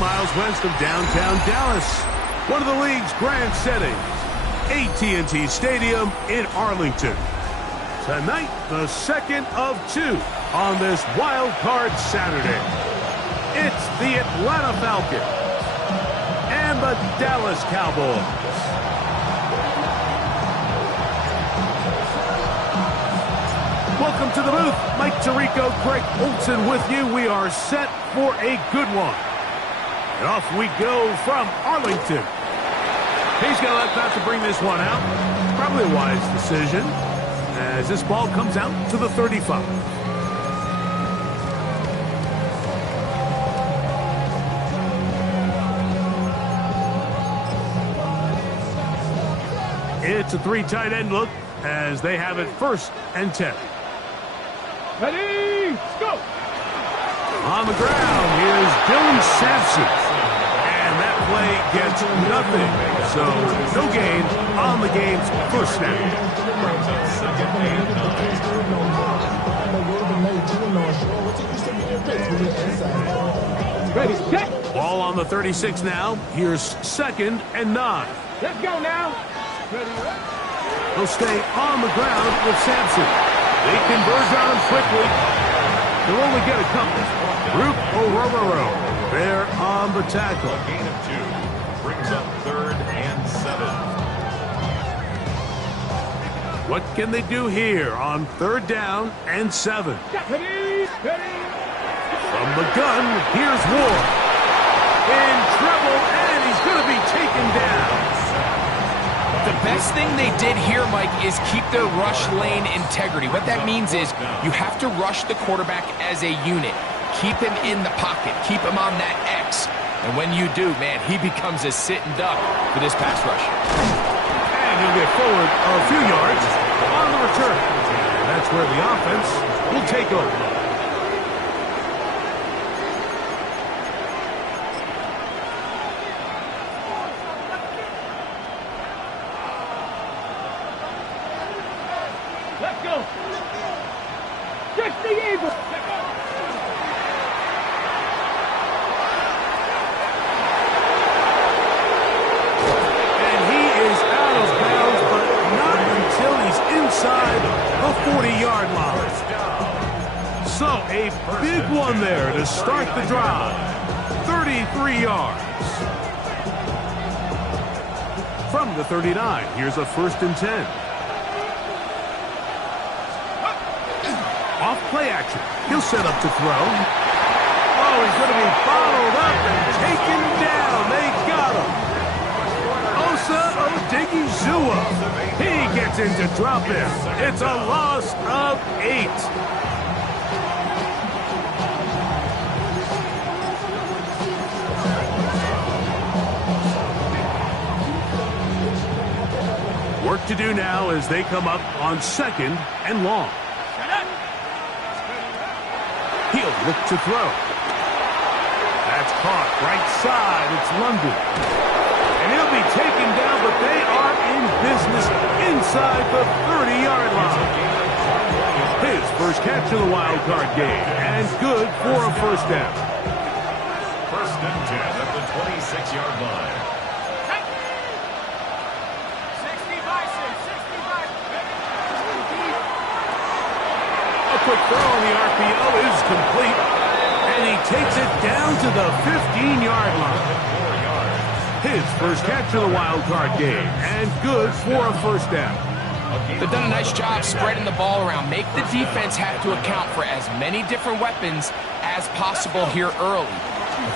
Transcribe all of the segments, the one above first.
Miles west of downtown Dallas, one of the league's grand settings, AT&T Stadium in Arlington. Tonight, the second of two on this wild card Saturday. It's the Atlanta Falcons and the Dallas Cowboys. Welcome to the booth. Mike Tirico, Greg Olson with you. We are set for a good one. And off we go from Arlington. He's going to let that to bring this one out. Probably a wise decision as this ball comes out to the 35. It's a three tight end look as they have it 1st and 10. Ready, go! On the ground, here's Dylan Sampson. And that play gets nothing. So, no gain on the game's first snap. Ready, set! Ball on the 36 now. Here's 2nd and 9. Let's go now. Ready, He'll stay on the ground with Sampson. They converge on him quickly. They'll only get a couple. Root O'Rororo there on the tackle. A gain of 2 brings up 3rd and 7. What can they do here on 3rd down and 7? ready, From the gun, here's Ward. In trouble, and he's going to be taken down. The best thing they did here, Mike, is keep their rush lane integrity. What that means is you have to rush the quarterback as a unit. Keep him in the pocket. Keep him on that X. And when you do, man, he becomes a sitting duck for this pass rush. And he'll get forward a few yards on the return. And that's where the offense will take over. let's go! Just the Eagles! Inside the 40-yard line. So a big one there to start the drive. 33 yards. From the 39, here's a 1st and 10. Off play action. He'll set up to throw. Oh, he's going to be bottled up and taken down. They got him. Osa Odigizua. He gets into drop in. It's a loss of 8. Work to do now as they come up on 2nd and long. He'll look to throw. That's caught right side. It's London. And he'll be taken down, but they are in business inside the 30-yard line. His first catch of the wild card game, and good for a 1st down. 1st and 10 at the 26-yard line. 65. A quick throw on the RPO is complete, and he takes it down to the 15-yard line. His first catch of the wild card game, and good for a 1st down. They've done a nice job spreading the ball around. Make the defense have to account for as many different weapons as possible here early.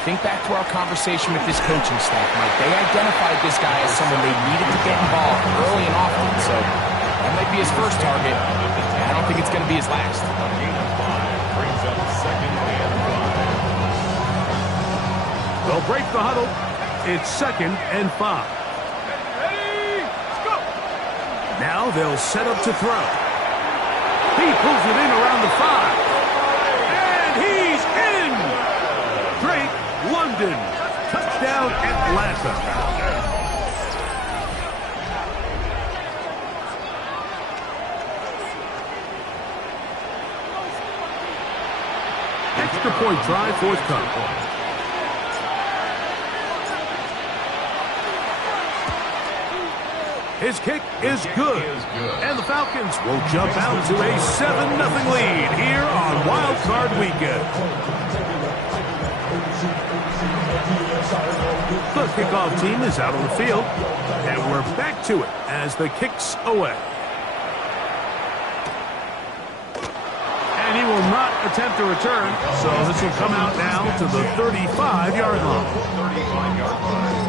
Think back to our conversation with this coaching staff, Mike. They identified this guy as someone they needed to get involved early and often, so that might be his first target. I don't think it's going to be his last. A gain of 5 brings up 2nd and 5. They'll break the huddle. It's 2nd and 5. Ready? Let's go. Now they'll set up to throw. He pulls it in around the 5. And he's in! Drake London. Touchdown Atlanta. Extra point try forthcoming. His kick is good. And the Falcons will jump out to a 7-0 lead here on Wild Card Weekend. The kickoff team is out on the field, and we're back to it as the kick's away. And he will not attempt to return, so this will come out now to the 35-yard line. 35-yard line.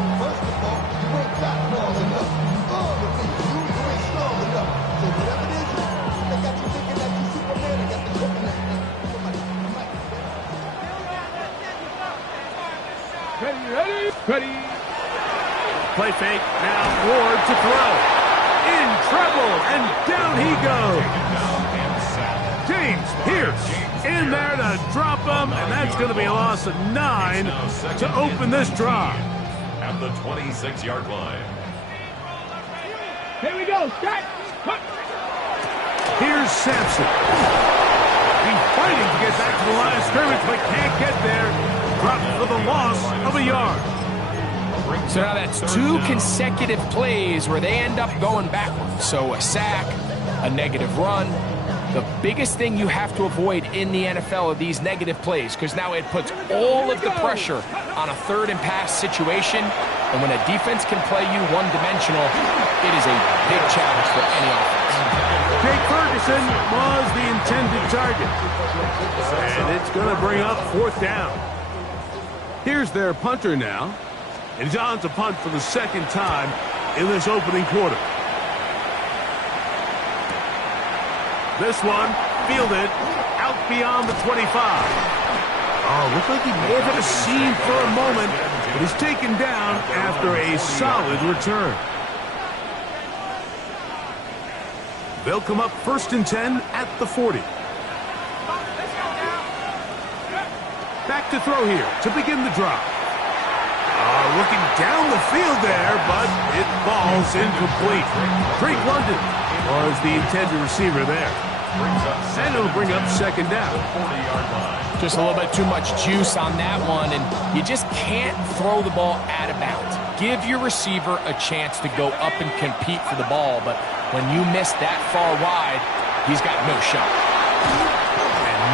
Ready. Play fake, now Ward to throw. In trouble, and down he goes. James Pierce in there to drop him, and that's going to be a loss of 9 to open this drive. At the 26-yard line. Here we go. Start. Here's Sampson. He's fighting to get back to the line of scrimmage, but can't get there. Dropped for the loss of a yard. So now that's 2 consecutive plays where they end up going backwards. So a sack, a negative run. The biggest thing you have to avoid in the NFL are these negative plays, because now it puts all of the pressure on a 3rd and pass situation. And when a defense can play you one-dimensional, it is a big challenge for any offense. Jake Ferguson was the intended target. And it's going to bring up 4th down. Here's their punter now. And he's on to punt for the 2nd time in this opening quarter. This one fielded out beyond the 25. Oh, looked like he may have had a seam for a moment, but he's taken down after a solid return. They'll come up 1st and 10 at the 40. Back to throw here to begin the drive. Looking down the field there, but it falls incomplete. Drake London was the intended receiver there. And it'll bring up 2nd down. 40-yard line. Just a little bit too much juice on that one, and you just can't throw the ball out of bounds. Give your receiver a chance to go up and compete for the ball, but when you miss that far wide, he's got no shot.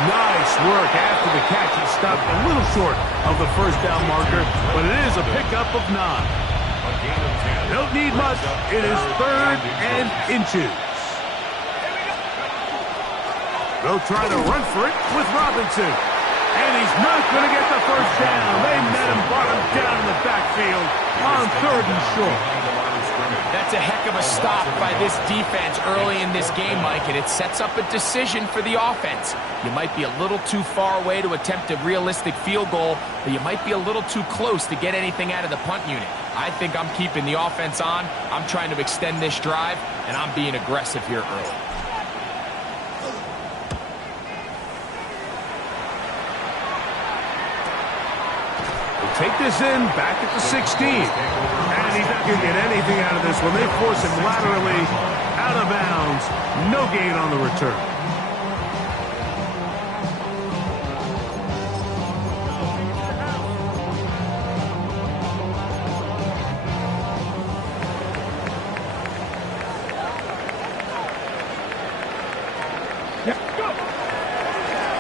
Nice work after the catch. He stopped a little short of the 1st down marker, but it is a pickup of 9. A gain of 10. Don't need much. It is 3rd and inches. They'll try to run for it with Robinson. And he's not going to get the 1st down. They met him, brought him down in the backfield on 3rd and short. That's a heck of a stop by this defense early in this game, Mike, and it sets up a decision for the offense. You might be a little too far away to attempt a realistic field goal, but you might be a little too close to get anything out of the punt unit. I think I'm keeping the offense on. I'm trying to extend this drive, and I'm being aggressive here early. Take this in, back at the 16. And he's not going to get anything out of this one. They force him laterally out of bounds. No gain on the return.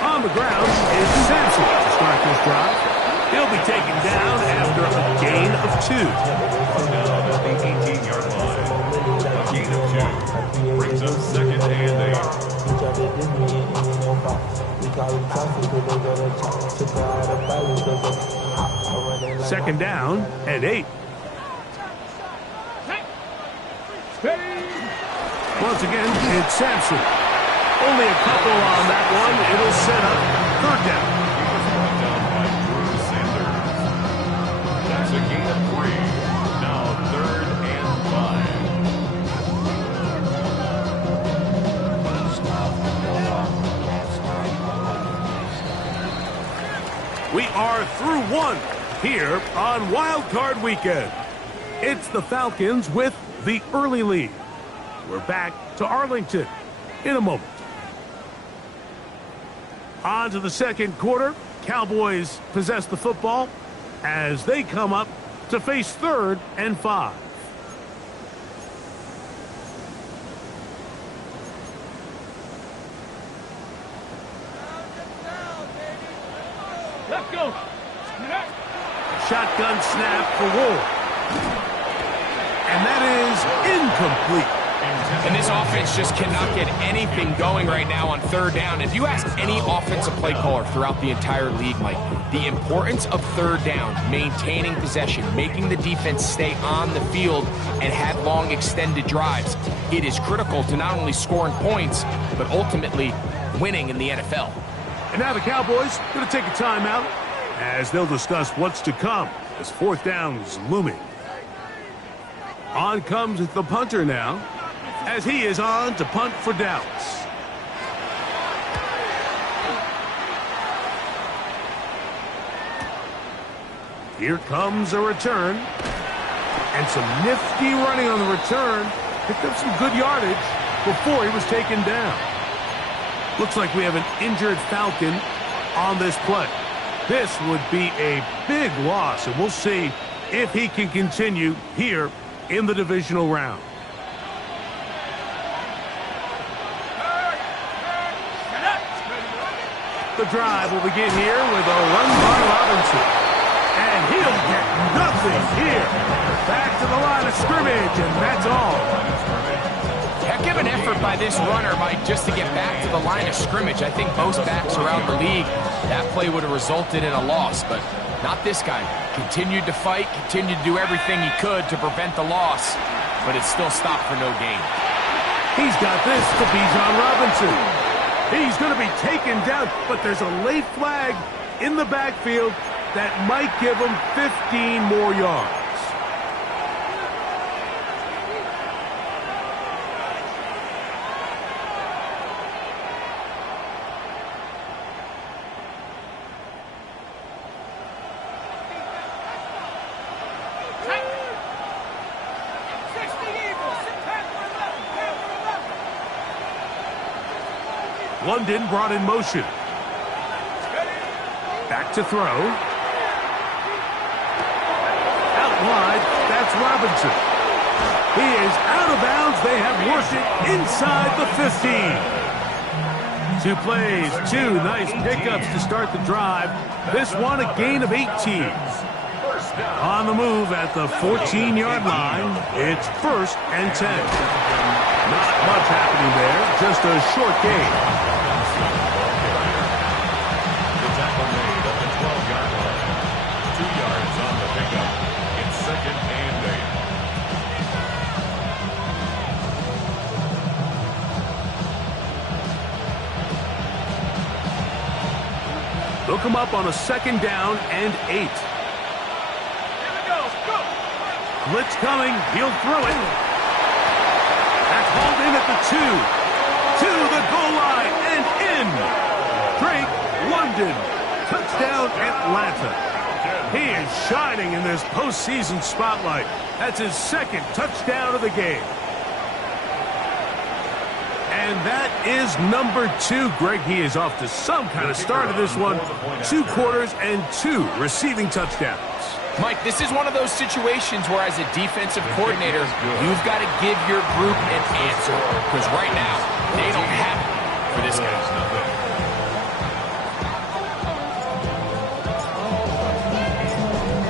On the ground is Sampson to start this drive. He'll be taken down after a gain of 2. Down at the 18-yard line. A gain of 2 brings up 2nd and 8. Second down and 8. Once again, it's Sampson. Only a couple on that one. It'll set up third down. That's a gain of 3. Now 3rd and 5. We are through one here on Wild Card Weekend. It's the Falcons with the early lead. We're back to Arlington in a moment. On to the second quarter. Cowboys possess the football as they come up to face 3rd and 5. Let's go. Shotgun snap for Ward. And that is incomplete. And this offense just cannot get anything going right now on 3rd down. If you ask any offensive play caller throughout the entire league, Mike, the importance of 3rd down, maintaining possession, making the defense stay on the field and have long extended drives, it is critical to not only scoring points, but ultimately winning in the NFL. And now the Cowboys going to take a timeout as they'll discuss what's to come as 4th down is looming. On comes the punter now, as he is on to punt for Dallas. Here comes a return. And some nifty running on the return. Picked up some good yardage before he was taken down. Looks like we have an injured Falcon on this play. This would be a big loss, and we'll see if he can continue here in the divisional round. The drive will begin here with a run by Robinson. And he'll get nothing here. Back to the line of scrimmage, and that's all. Heck of an effort by this runner, Mike, just to get back to the line of scrimmage. I think most backs around the league, that play would have resulted in a loss, but not this guy. Continued to fight, continued to do everything he could to prevent the loss, but it still stopped for no gain. He's got this to Bijan Robinson. He's going to be taken down, but there's a late flag in the backfield that might give him 15 more yards. London brought in motion. Back to throw. Out wide, that's Robinson. He is out of bounds. They have worked it inside the 15. 2 plays, 2 nice pickups to start the drive. This one a gain of 18. On the move at the 14-yard line, it's 1st and 10. Not much happening there, just a short gain. The tackle made at the 12-yard line. 2 yards on the pickup. It's 2nd and 8. Look him up on a 2nd down and 8. Blitz coming. He'll throw it. That's hauled in at the 2. To the goal line and in. Drake London. Touchdown Atlanta. He is shining in this postseason spotlight. That's his 2nd touchdown of the game. And that is number 2. Greg, he is off to some kind of start of this one. 2 quarters and 2 receiving touchdowns. Mike, this is one of those situations where as a defensive coordinator, you've got to give your group an answer. Because right now, they don't have it for this guy.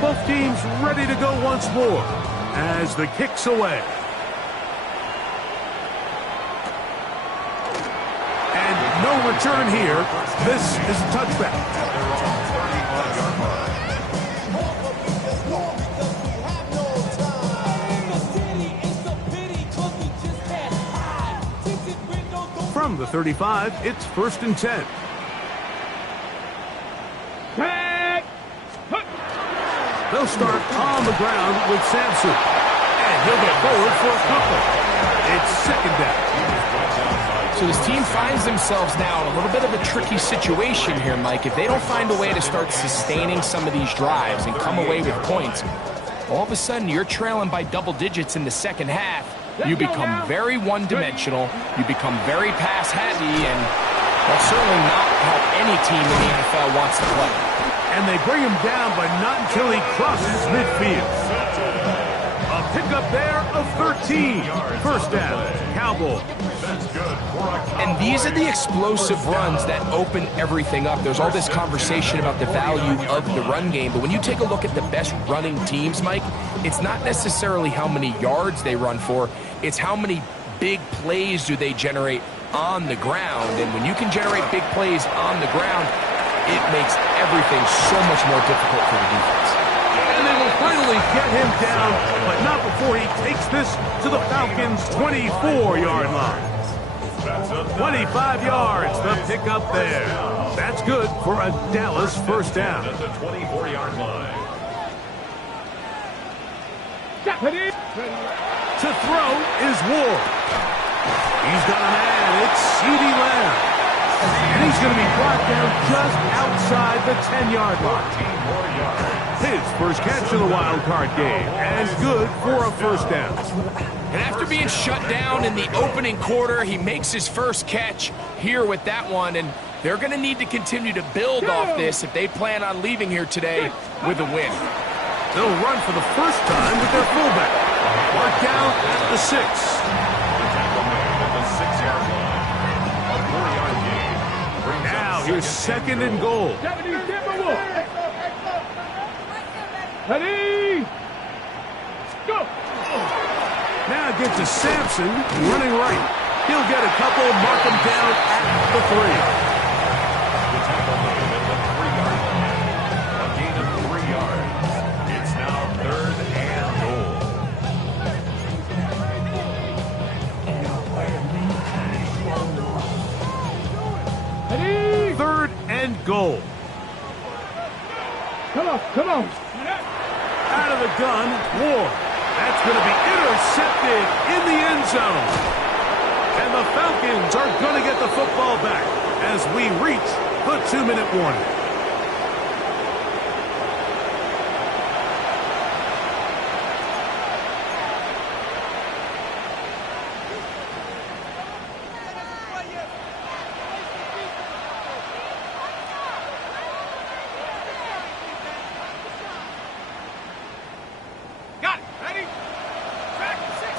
Both teams ready to go once more as the kick's away. And no return here. This is a touchback. From the 35, it's 1st and 10. They'll start on the ground with Sampson. And he'll get forward for a couple. It's 2nd down. So this team finds themselves now in a little bit of a tricky situation here, Mike. If they don't find a way to start sustaining some of these drives and come away with points, all of a sudden you're trailing by double digits in the second half. You become very one-dimensional. You become very pass-heavy, and that's certainly not how any team in the NFL wants to play. And they bring him down, but not until he crosses midfield. A pickup there of 13. 1st down, Cowboys. And these are the explosive runs that open everything up. There's all this conversation about the value of the run game, but when you take a look at the best running teams, Mike, it's not necessarily how many yards they run for, it's how many big plays do they generate on the ground. And when you can generate big plays on the ground, it makes everything so much more difficult for the defense. And they will finally get him down, but not before he takes this to the Falcons' 24-yard line. 25 yards, the pickup there. That's good for a Dallas 1st down. At the 24-yard line. To throw is Ward. He's got a man. It's CeeDee Lamb. And he's going to be brought down just outside the 10-yard line. His first catch of the wild card game, and good for a 1st down. And after being shut down in the opening quarter, he makes his first catch here with that one, and they're going to need to continue to build off this if they plan on leaving here today with a win. They'll run for the first time with their fullback. Marked down at the 6. At the 6-yard line. A 4-yard gain. Brings Now up here's 2nd and goal. Ready? Go! Now get to Sampson, running right. He'll get a couple, mark him down at the 3. The tackle made at the 3-yard line. A gain of 3 yards. It's now 3rd and goal. Ready? 3rd and goal. Come on. Out of the gun, Ward. That's going to be intercepted in the end zone. And the Falcons are going to get the football back as we reach the 2-minute warning. Got it. Ready? Back to 60.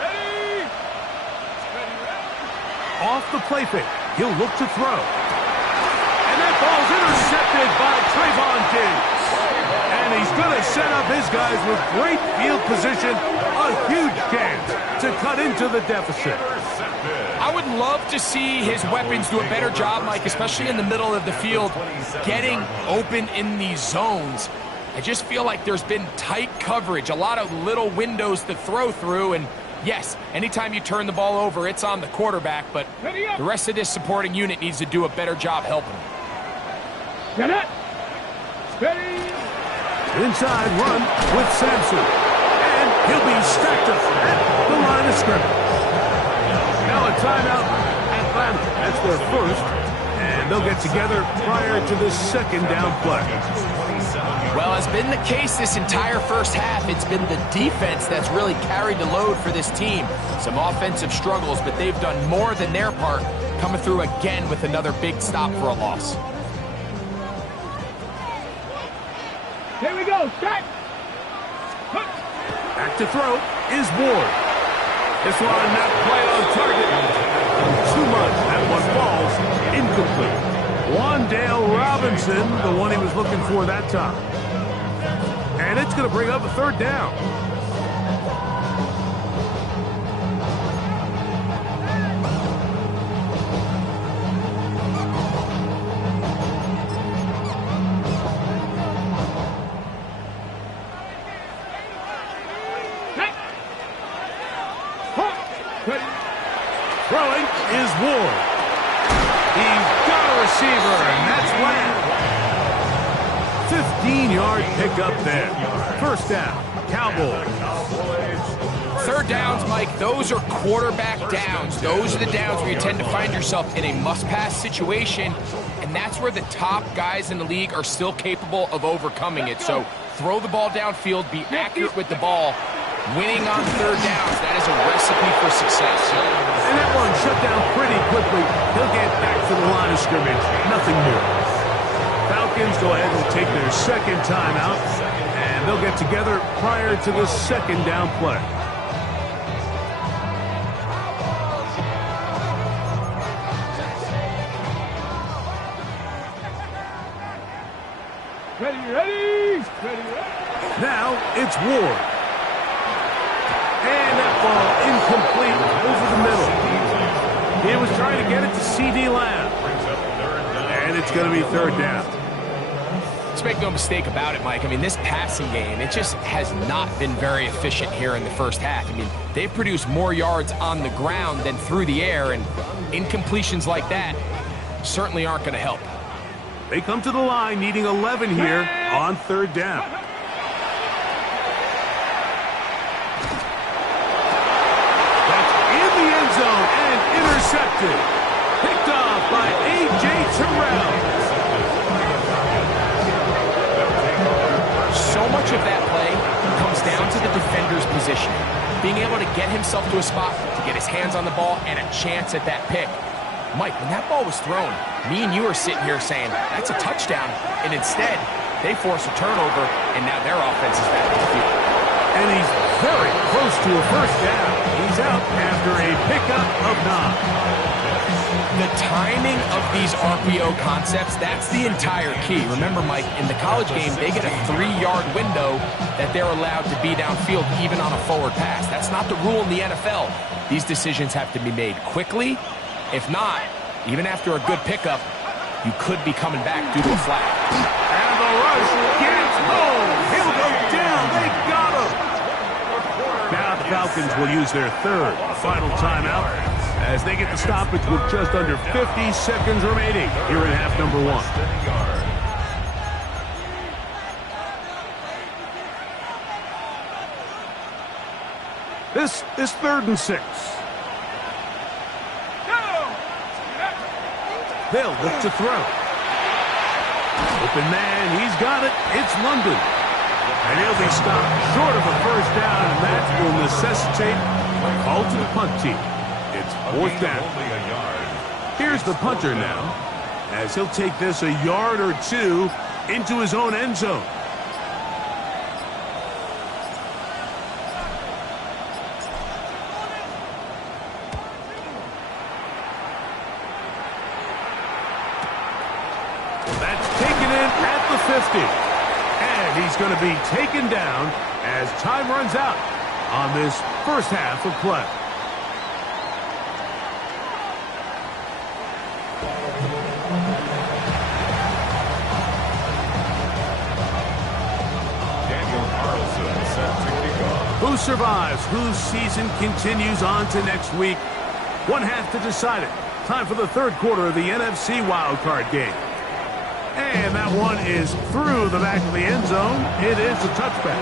Ready? Off the play fake, he'll look to throw. And that ball's intercepted by Trayvon Diggs. And he's going to set up his guys with great field position. A huge chance to cut into the deficit. I would love to see his weapons do a better job, Mike, especially in the middle of the field, getting open in these zones. I just feel like there's been tight coverage, a lot of little windows to throw through, and yes, anytime you turn the ball over, it's on the quarterback, but the rest of this supporting unit needs to do a better job helping. Get it. Ready? Inside run with Sampson. And he'll be stacked up at the line of scrimmage. Now a timeout, Atlanta. That's their first. And they'll get together prior to the 2nd down play. Well, as been the case this entire first half, it's been the defense that's really carried the load for this team. Some offensive struggles, but they've done more than their part, coming through again with another big stop for a loss. Here we go. Set. Back to throw is Ward. This one not quite on target. Too much. That one falls incomplete. Wandale Robinson, the one he was looking for that time. And it's going to bring up a 3rd down. Throwing is Ward. He's got a receiver, and that's Lamb. 15-yard pickup there. First down, Cowboys. Third downs, Mike, those are quarterback downs. Those are the downs where you tend to find yourself in a must-pass situation, and that's where the top guys in the league are still capable of overcoming it. So throw the ball downfield, be accurate with the ball. Winning on third downs, that is a recipe for success. And that one shut down pretty quickly. He'll get back to the line of scrimmage. Nothing more. Falcons go ahead and take their second timeout, and they'll get together prior to the second down play. Ready. Now it's Ward. And that ball incomplete over the middle. He was trying to get it to C.D. Lamb. And it's going to be third down. Let's make no mistake about it, Mike. I mean, this passing game, it just has not been very efficient here in the first half. I mean, they've produced more yards on the ground than through the air, and incompletions like that certainly aren't going to help. They come to the line needing 11 here on third down. That's in the end zone and intercepted. Picked off by A.J. Terrell. So much of that play comes down to the defender's position. Being able to get himself to a spot, to get his hands on the ball, and a chance at that pick. Mike, when that ball was thrown, me and you are sitting here saying, that's a touchdown. And instead, they force a turnover, and now their offense is back on the field. And he's very close to a first down. He's out after a pickup of 9. The timing of these RPO concepts, that's the entire key. Remember, Mike, in the college game, they get a 3-yard window that they're allowed to be downfield even on a forward pass. That's not the rule in the NFL. These decisions have to be made quickly. If not, even after a good pickup, you could be coming back due to a flag. And the rush gets home. He'll go down. They got him. Now the Falcons will use their third final timeout as they get the stoppage with just under 50 seconds remaining here in half number 1. This is 3rd and 6. They'll look to throw. Open man, he's got it. It's London. And he'll be stopped short of a first down, and that will necessitate a call to the punt team. It's 4th down. Here's the punter now, as he'll take this a yard or 2 into his own end zone. At the 50. And he's going to be taken down as time runs out on this first half of play. Who survives? Whose season continues on to next week? One half to decide it. Time for the third quarter of the NFC wildcard game. And that one is through the back of the end zone. It is a touchback.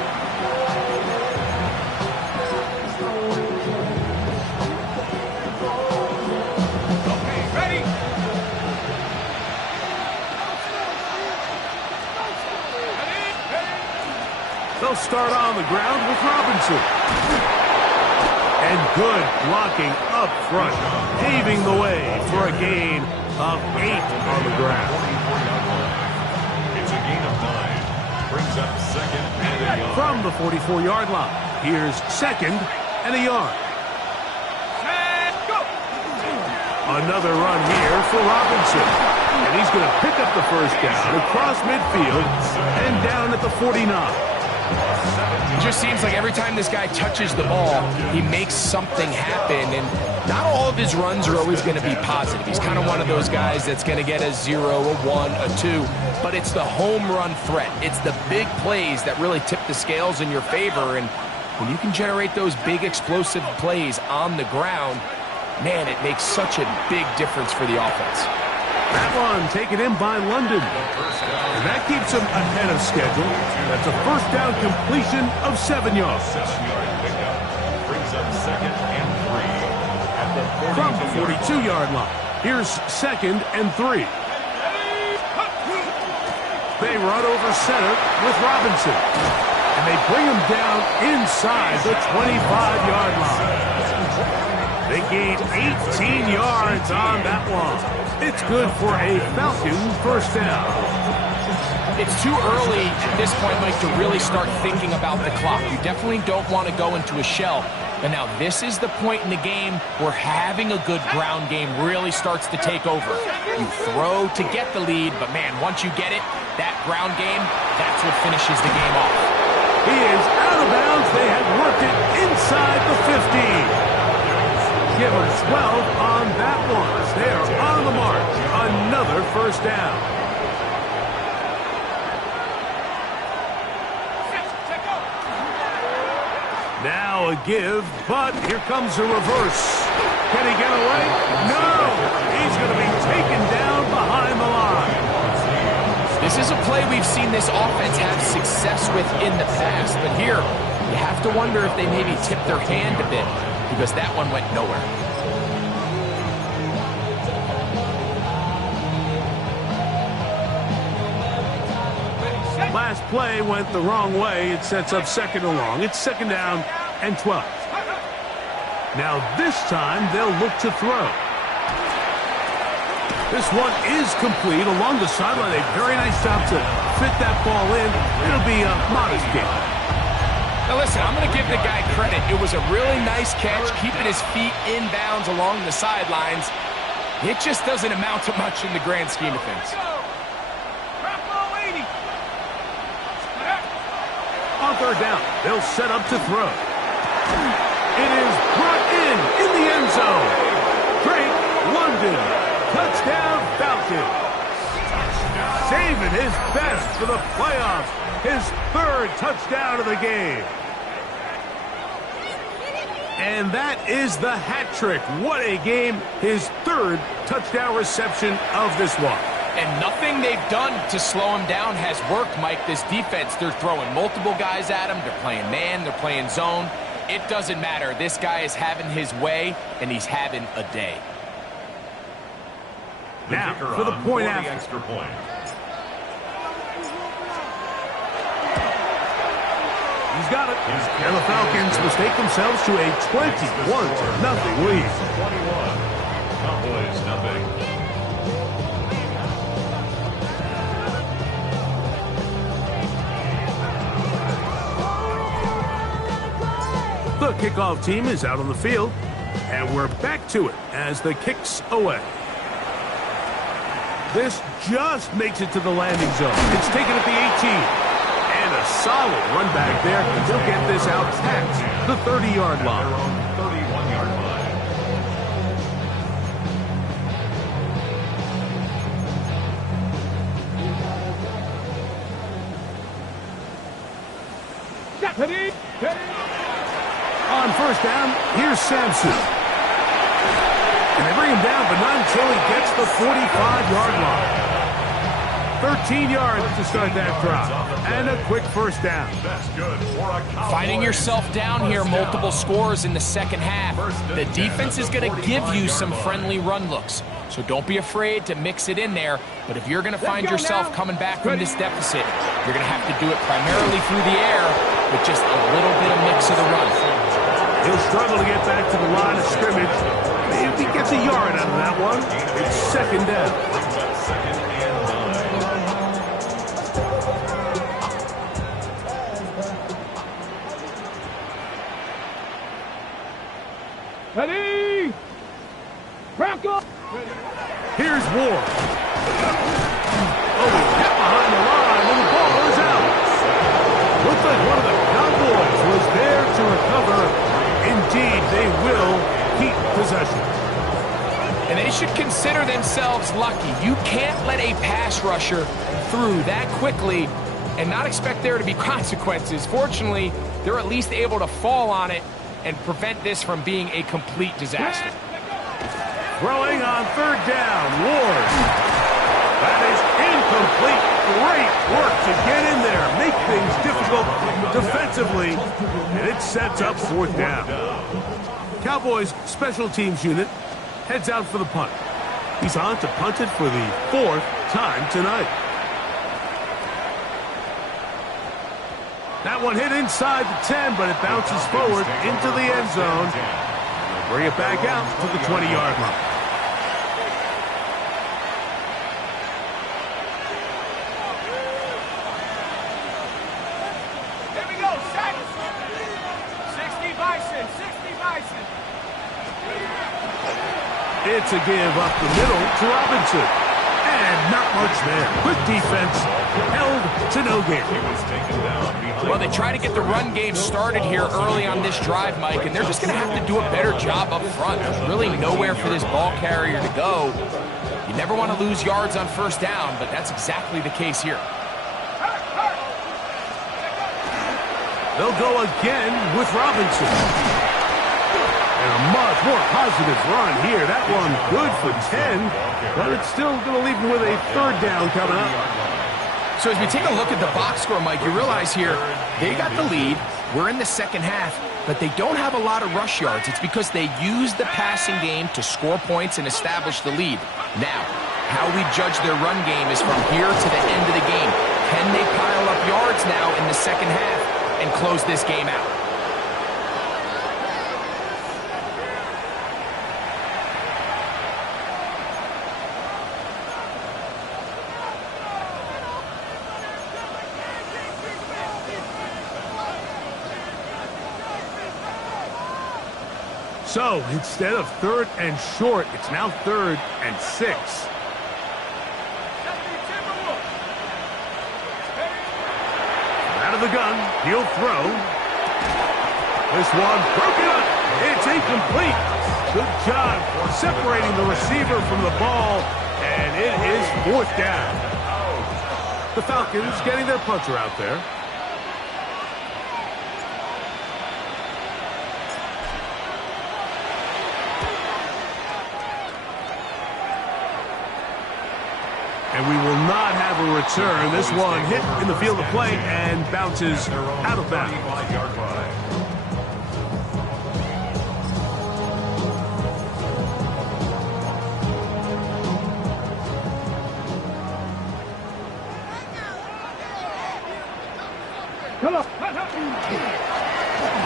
Okay, ready. They'll start on the ground with Robinson. And good blocking up front, paving the way for a gain of 8 on the ground. It's a gain of 9. Brings up second and a yard. From the 44-yard line, here's second and a yard. And go. Another run here for Robinson. And he's going to pick up the first down across midfield and down at the 49. It just seems like every time this guy touches the ball, he makes something happen, and not all of his runs are always going to be positive. He's kind of one of those guys that's going to get a 0, a 1, a 2, but it's the home run threat. It's the big plays that really tip the scales in your favor, and when you can generate those big explosive plays on the ground, man, it makes such a big difference for the offense. That one taken in by London. And that keeps him ahead of schedule. That's a first down completion of 7 yards. 7-yard pickup brings up 2nd and 3 at the From the 42-yard line. Here's 2nd and 3. They run over center with Robinson. And they bring him down inside the 25-yard line. They gain 18 yards on that one. It's good for a Falcon first down. It's too early at this point, Mike, to really start thinking about the clock. You definitely don't want to go into a shell. But now this is the point in the game where having a good ground game really starts to take over. You throw to get the lead, but man, once you get it, that ground game, that's what finishes the game off. He is out of bounds. They have worked it inside the 50. Give them 12 on that one. They are on the march. Another first down. Now a give, but here comes a reverse. Can he get away? No! He's going to be taken down behind the line. This is a play we've seen this offense have success with in the past, but here you have to wonder if they maybe tipped their hand a bit, because that one went nowhere. Last play went the wrong way. It sets up 2nd and long. It's 2nd down and 12. Now this time they'll look to throw. This one is complete along the sideline. A very nice job to fit that ball in. It'll be a modest gain. Now listen, I'm going to give the guy credit. It was a really nice catch, keeping his feet in bounds along the sidelines. It just doesn't amount to much in the grand scheme of things. On 3rd down, they'll set up to throw. It is brought in the end zone. Drake London, touchdown Falcons. Saving his best for the playoffs. His 3rd touchdown of the game. And that is the hat trick. What a game. His 3rd touchdown reception of this one. And nothing they've done to slow him down has worked, Mike. This defense, they're throwing multiple guys at him. They're playing man, they're playing zone. It doesn't matter. This guy is having his way, and he's having a day. Now, for the point after. Extra point. He's got it. And the Falcons mistake themselves to a 21-0 lead. 21. Cowboys, nothing. The kickoff team is out on the field, and we're back to it as the kick's away. This just makes it to the landing zone. It's taken at the 18. And a solid run back there. He'll get this out past the 30-yard line. 31-yard line. Ready? On 1st down, here's Sampson. And they bring him down, but not until he gets the 45-yard line. 13 yards to start that drive. And a quick first down. That's good for a Cowboy. Finding yourself down here, multiple scores in the second half. The defense is going to give you some friendly run looks. So don't be afraid to mix it in there. But if you're going to find yourself coming back from this deficit, you're going to have to do it primarily through the air with just a little bit of mix of the run. He'll struggle to get back to the line of scrimmage. Maybe he gets a yard out of that one. It's 2nd down. Second and 9. Ready? Crack up! Here's Ward. Oh, he got behind the line and the ball is out. Looks like one of the Cowboys was there to recover. Indeed, they will keep possession. And they should consider themselves lucky. You can't let a pass rusher through that quickly and not expect there to be consequences. Fortunately, they're at least able to fall on it and prevent this from being a complete disaster. Throwing on third down, Ward. That is incomplete. Great work to get in there, make things difficult defensively, and it sets up fourth down. Cowboys special teams unit heads out for the punt. He's on to punt it for the fourth time tonight. That one hit inside the 10, but it bounces forward into the end zone. Bring it back out to the 20-yard line. It's a give up the middle to Robinson. And not much there. Quick defense, held to no gain. Well, they try to get the run game started here early on this drive, Mike, and they're just going to have to do a better job up front. There's really nowhere for this ball carrier to go. You never want to lose yards on first down, but that's exactly the case here. They'll go again with Robinson. And a much more positive run here. That one good for 10, but it's still going to leave them with a third down coming up. So as we take a look at the box score, Mike, you realize here they got the lead. We're in the second half, but they don't have a lot of rush yards. It's because they use the passing game to score points and establish the lead. Now, how we judge their run game is from here to the end of the game. Can they pile up yards now in the second half and close this game out? So, instead of third and short, it's now third and 6. Out of the gun, he'll throw. This one broken up. It's incomplete. Good job separating the receiver from the ball, and it is fourth down. The Falcons getting their punter out there. And we will not have a return. This one hit in the field of play and bounces out of bounds.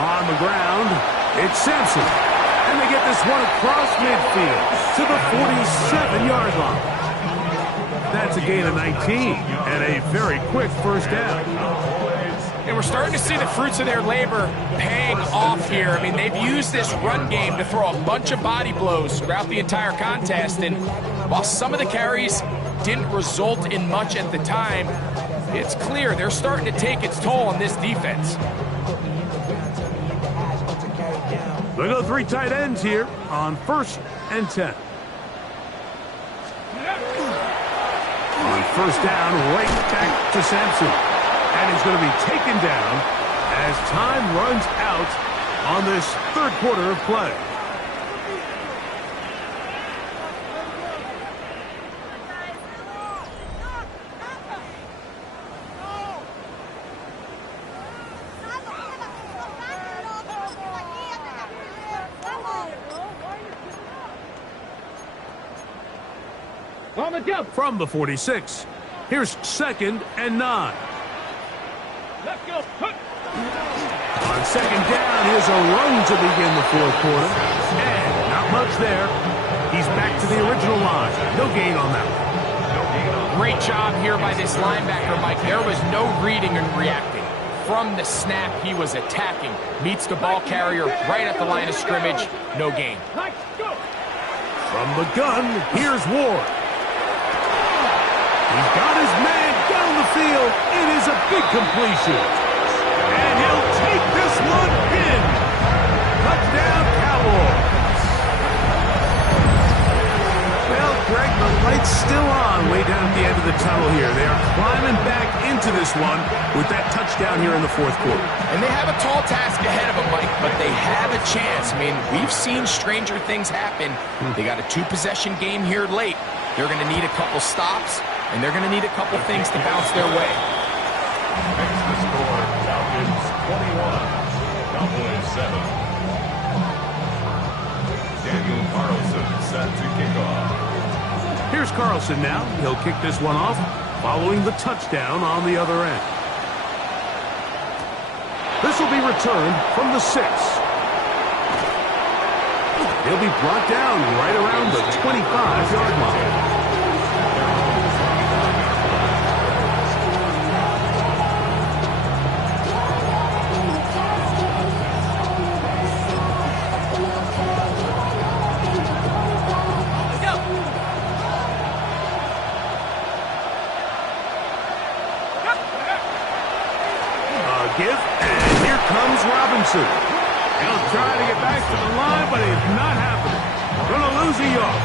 On the ground, it's Sampson. And they get this one across midfield to the 47-yard line. That's a gain of 19 and a very quick first down. And we're starting to see the fruits of their labor paying off here. I mean, they've used this run game to throw a bunch of body blows throughout the entire contest. And while some of the carries didn't result in much at the time, it's clear they're starting to take its toll on this defense. They go three tight ends here on 1st and 10. On first down, right back to Sampson. And he's going to be taken down as time runs out on this third quarter of play. On the jump. From the 46, here's 2nd and 9. Let's go. On 2nd down, here's a run to begin the fourth quarter. And not much there. He's back to the original line. No gain on that one. Great job here by this linebacker, Mike. There was no reading and reacting. From the snap, he was attacking. Meets the ball carrier right at the line of scrimmage. No gain. Let's go. From the gun, here's Ward. He's got his man down the field. It is a big completion. And he'll take this one in. Touchdown, Cowboys. Well, Greg, the light's still on way down at the end of the tunnel here. They are climbing back into this one with that touchdown here in the fourth quarter. And they have a tall task ahead of them, Mike, but they have a chance. I mean, we've seen stranger things happen. They got a 2-possession game here late. They're going to need a couple stops, and they're going to need a couple things to bounce their way. Makes the score Falcons 21, Cowboys 7. Daniel Carlson set to kick off. Here's Carlson now. He'll kick this one off following the touchdown on the other end. This will be returned from the 6. He'll be brought down right around the 25-yard line. Give, and here comes Robinson. He'll try to get back to the line, but it's not happening. Gonna lose a yard.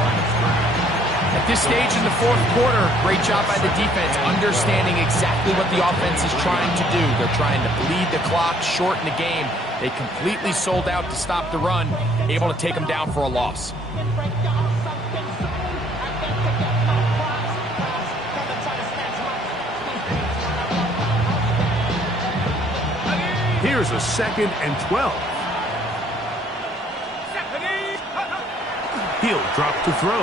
At this stage in the fourth quarter, great job by the defense, understanding exactly what the offense is trying to do. They're trying to bleed the clock, shorten the game. They completely sold out to stop the run, able to take them down for a loss. Here's a 2nd and 12. He'll drop to throw.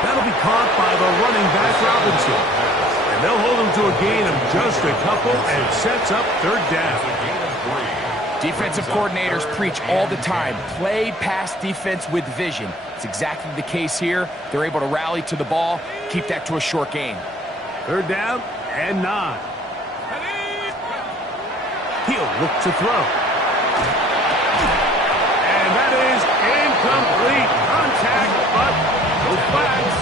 That'll be caught by the running back Robinson. And they'll hold him to a gain of just a couple and sets up 3rd down. Defensive coordinators preach all the time, play pass defense with vision. It's exactly the case here. They're able to rally to the ball, keep that to a short gain. 3rd down and 9. He'll look to throw. And that is incomplete. Contact, but no flags.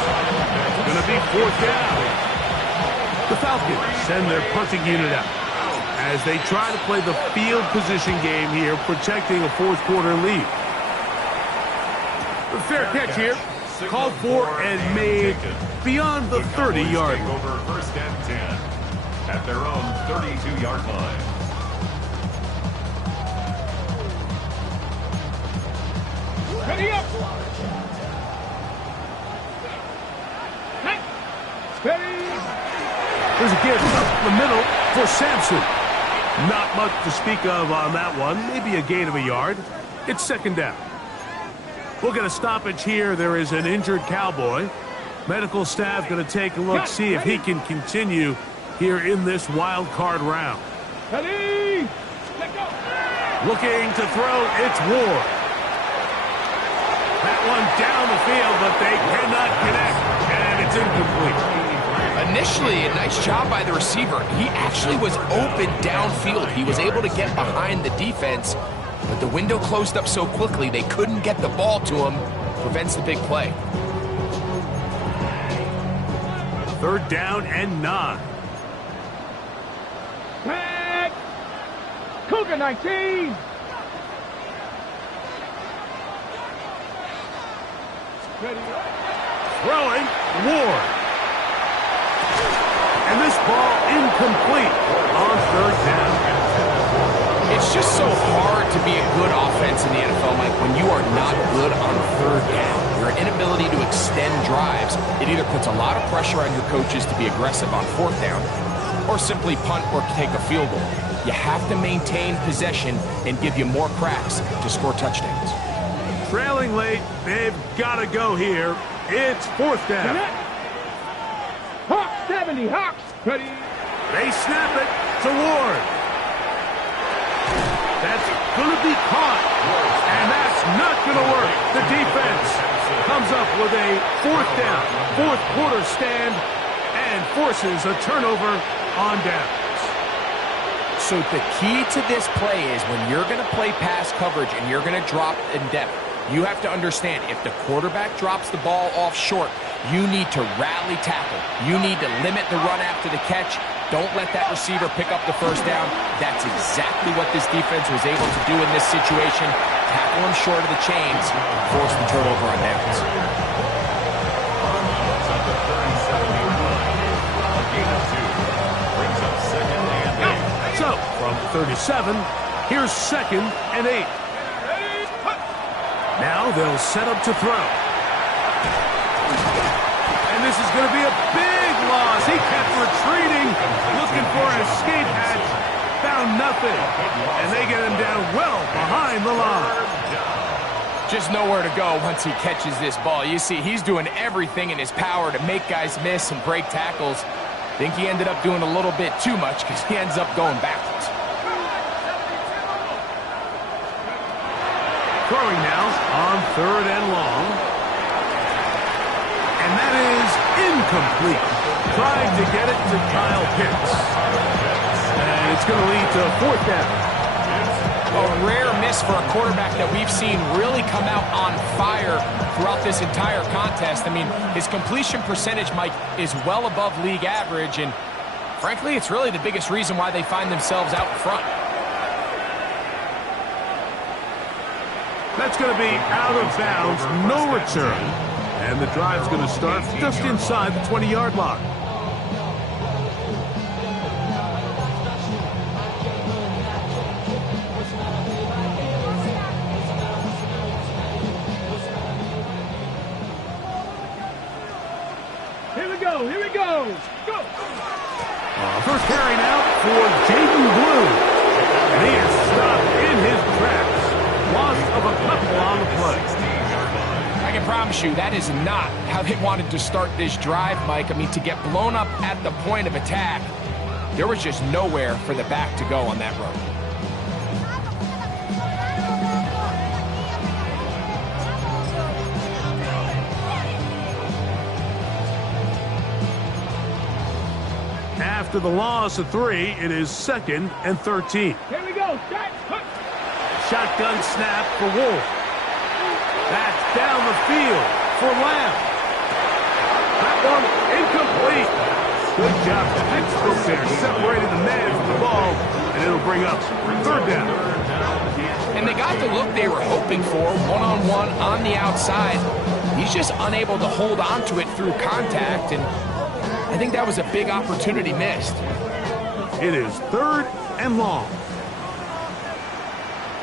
It's going to be 4th down. The Falcons send their punting unit out as they try to play the field position game here, protecting a fourth quarter lead. The fair catch here, called for and made beyond the 30-yard line. Over 1st and 10 at their own 32-yard line. Ready up! Ready! There's a give up the middle for Sampson. Not much to speak of on that one. Maybe a gain of a yard. It's 2nd down. We'll get a stoppage here. There is an injured Cowboy. Medical staff going to take a look, see if he can continue here in this wild card round. Ready! Let go! Looking to throw, it's Ward. That one down the field, but they cannot connect, and it's incomplete. Initially, a nice job by the receiver. He actually was open downfield. He was able to get behind the defense, but the window closed up so quickly they couldn't get the ball to him. Prevents the big play. 3rd down and 9. Back! Cougar 19! Ready? Throwing, Ward. And this ball incomplete on 3rd down. It's just so hard to be a good offense in the NFL, Mike, when you are not good on 3rd down. Your inability to extend drives, it either puts a lot of pressure on your coaches to be aggressive on 4th down or simply punt or take a field goal. You have to maintain possession and give you more cracks to score touchdowns. Trailing late, they've got to go here. It's 4th down. Hawks 70, Hawks! Ready? They snap it to Ward. That's going to be caught, and that's not going to work. The defense comes up with a 4th down, fourth quarter stand, and forces a turnover on downs. So the key to this play is when you're going to play pass coverage and you're going to drop in depth, you have to understand if the quarterback drops the ball off short, you need to rally tackle. You need to limit the run after the catch. Don't let that receiver pick up the 1st down. That's exactly what this defense was able to do in this situation. Tackle him short of the chains, force the turnover on downs. 37. Here's 2nd and 8. Now they'll set up to throw. And this is going to be a big loss. He kept retreating, looking for an escape hatch. Found nothing. And they get him down well behind the line. Just nowhere to go once he catches this ball. You see, he's doing everything in his power to make guys miss and break tackles. I think he ended up doing a little bit too much because he ends up going backwards. Throwing now on 3rd and long. And that is incomplete. Trying to get it to Kyle Pitts. And it's going to lead to 4th down. A rare miss for a quarterback that we've seen really come out on fire throughout this entire contest. I mean, his completion percentage, Mike, is well above league average, and frankly, it's really the biggest reason why they find themselves out in front. That's going to be out of bounds, no return. And the drive's going to start just inside the 20-yard line. Here we go. Go. First carry now for Jaden Blue. And he is stopped in his tracks. Loss of a couple on the play. I can promise you that is not how they wanted to start this drive, Mike. I mean, to get blown up at the point of attack, there was just nowhere for the back to go on that road. After the loss of 3, it is 2nd and 13. Here we go. Shotgun snap for Wolf. That's down the field for Lamb. That one incomplete. Good job to experts there, separating the man from the ball, and it'll bring up 3rd down. And they got the look they were hoping for, one-on-one on the outside. He's just unable to hold on to it through contact, and I think that was a big opportunity missed. It is 3rd and long.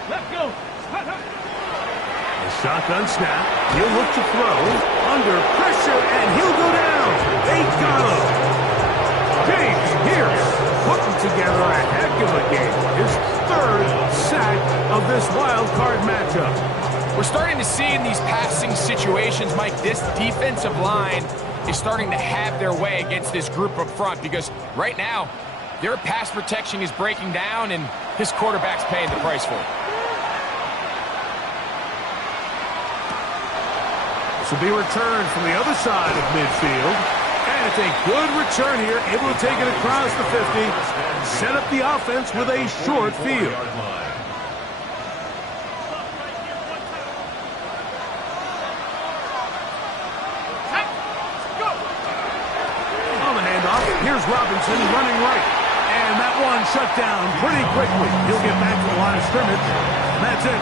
Let's go. A shotgun snap. He'll look to throw. Under pressure, and he'll go down. They got him. James Pierce putting together a heck of a game. His 3rd sack of this wild card matchup. We're starting to see in these passing situations, Mike, this defensive line is starting to have their way against this group up front because right now, their pass protection is breaking down and his quarterback's paying the price for it. This will be returned from the other side of midfield. And it's a good return here, able to take it across the 50, set up the offense with a short field. Here's Robinson running right. And that one shut down pretty quickly. He'll get back to the line of scrimmage. And that's it.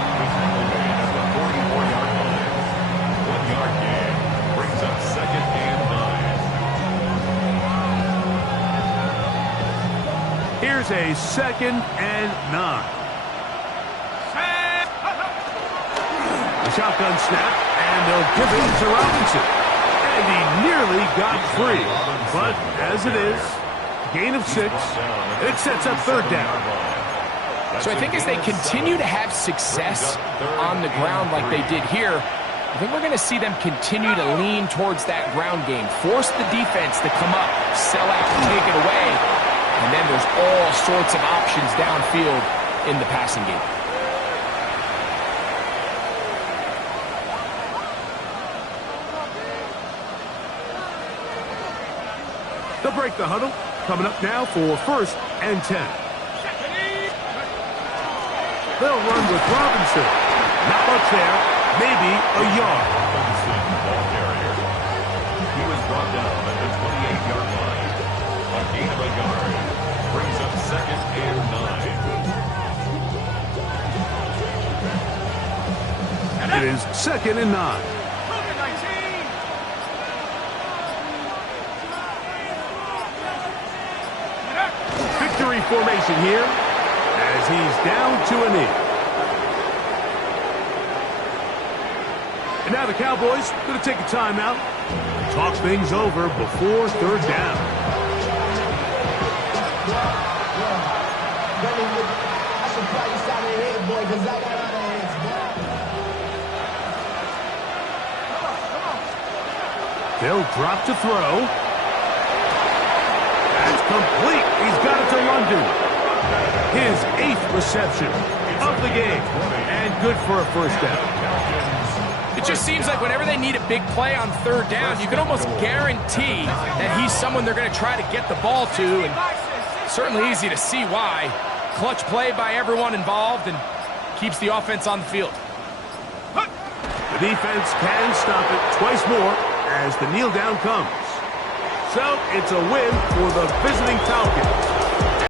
1-yard gain brings up 2nd and 9. Here's a 2nd and 9. A shotgun snap, and they'll give it to Robinson. And he nearly got free. But as it is, gain of 6, it sets up 3rd down. So I think as they continue to have success on the ground like they did here, I think we're going to see them continue to lean towards that ground game, force the defense to come up, sell out, take it away, and then there's all sorts of options downfield in the passing game. They'll break the huddle. Coming up now for 1st and 10. They'll run with Robinson. Not much there. Maybe a yard. Ball carrier. He was brought down at the 28-yard line. A gain of a yard brings up 2nd and 9. It is 2nd and 9. Victory formation here as as he's down to a knee. And now the Cowboys going to take a timeout and talk things over before third down. They'll drop to throw. That's complete. He's got it to London. His 8th reception of the game. And good for a first down. It just seems like whenever they need a big play on third down, you can almost guarantee that he's someone they're going to try to get the ball to. And certainly easy to see why. Clutch play by everyone involved and keeps the offense on the field. The defense can stop it twice more as the kneel down comes. So it's a win for the visiting Falcons.